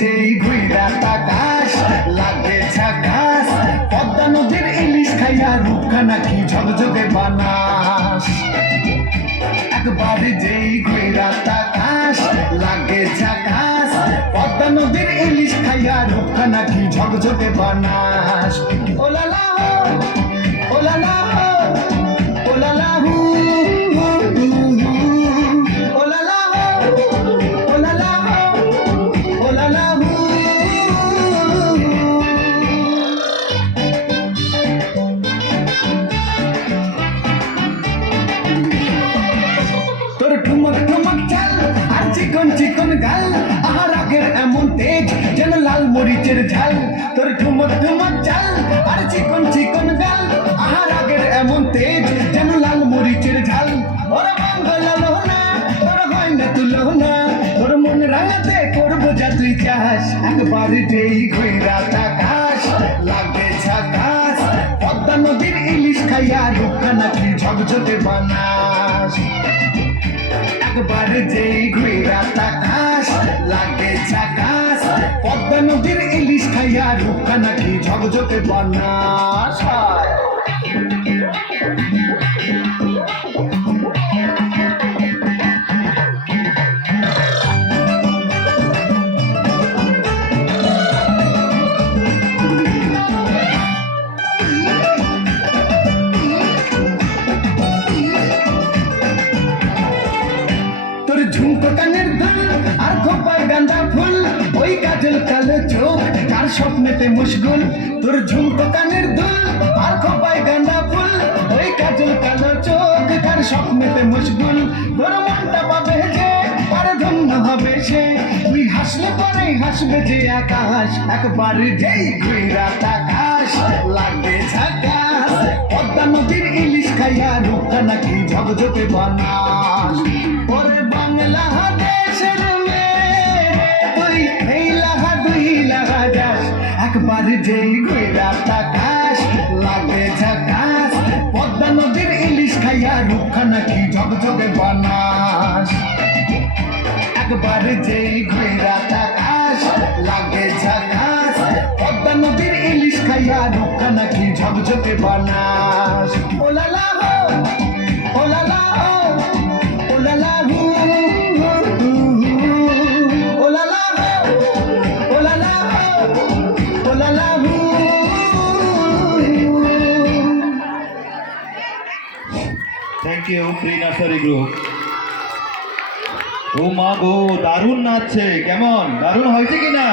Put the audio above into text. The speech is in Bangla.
যেই ঘুইরা তাকাস লাগে ঝাকাস, পদ্মা নদীর ইলিশ খাইয়া রূপখানা কি ঝকঝকে বানাস। একবার যেই ঘুইরা তাকাস লাগে ঝাকাস, পদ্মা নদীর ইলিশ খাইয়া রূপখানা কি ঝকঝকে বানাস। ওলালা হো, ওলালা হো, ওলালা হু, ওলালা হো, ওলালা হো, ওলালা হু। তোর ঠুমক ঠুমক চাল আর চিকন চিকন গাল, আহার আগের এমন তেজ যেন লাল মরিচের ঝাল। তোর ঠুমক ঠুমক চাল আর চিকন চিকন গাল, আহার আগের এমন তেজ যেন লাল মরিচের ঝাল। ওর বাংলালো না, তোর হয় না তুলো না, তোর মন রাঙাতে করবো যা তুই চাস। একবার যেই ঘুইরা তাকাস লাগে ঝাকাস, পদ্মা নদীর ইলিশ খাইয়া রূপখানা কি ঝকঝকে বানাস। একবার যেই ঘুইরা তাকাস লাগে ঝাকাস, পদ্মা নদীর ইলিশ খাইয়া রূপখানা কি ঝকঝকে বানাস। তোর ঝুমকো কানের দুল আর খোপায় গাঁদা ফুল, ওই কাজল কালো চোখ কার স্বপ্নেতে মুশগুল। তোর ঝুমকো কানের দুল আর খোপায় গাঁদা ফুল, ওই কাজল কালো চোখ কার স্বপ্নেতে মুশগুল। তোর মনটা পাবে যে আর ধন্য হবে সে, তুই হাসলে পরে হাসবে যে আকাশ। একবার যেই ঘুইরা তাকাস লাগে ঝাকাস, পদ্মা নদীর ইলিশ খাইয়া রূপখানা কি ঝকঝকে বানাস। ওরে বাংলাদেশের মেয়ে তুই এই লাহা দুই লাহা যাস। একবার যেই ঘুইরা তাকাস লাগে ঝাকাস, পদ্মা নদীর ইলিশ খাইয়া রূপখানা কি ঝকঝকে বানাস। একবার যেই ঘুইরা তাকাস লাগে ঝাকাস, পদ্মা নদীর ইলিশ খাইয়া রূপখানা কি ঝকঝকে বানাস। ওলালা হো, ওলালা হো, ওলালা হু, ওলালা হো, ওলালা হো, ওলালা হু। Thank you pre nursery group. ও মা গো, দারুণ নাচছে, কেমন দারুণ হয়েছে কিনা?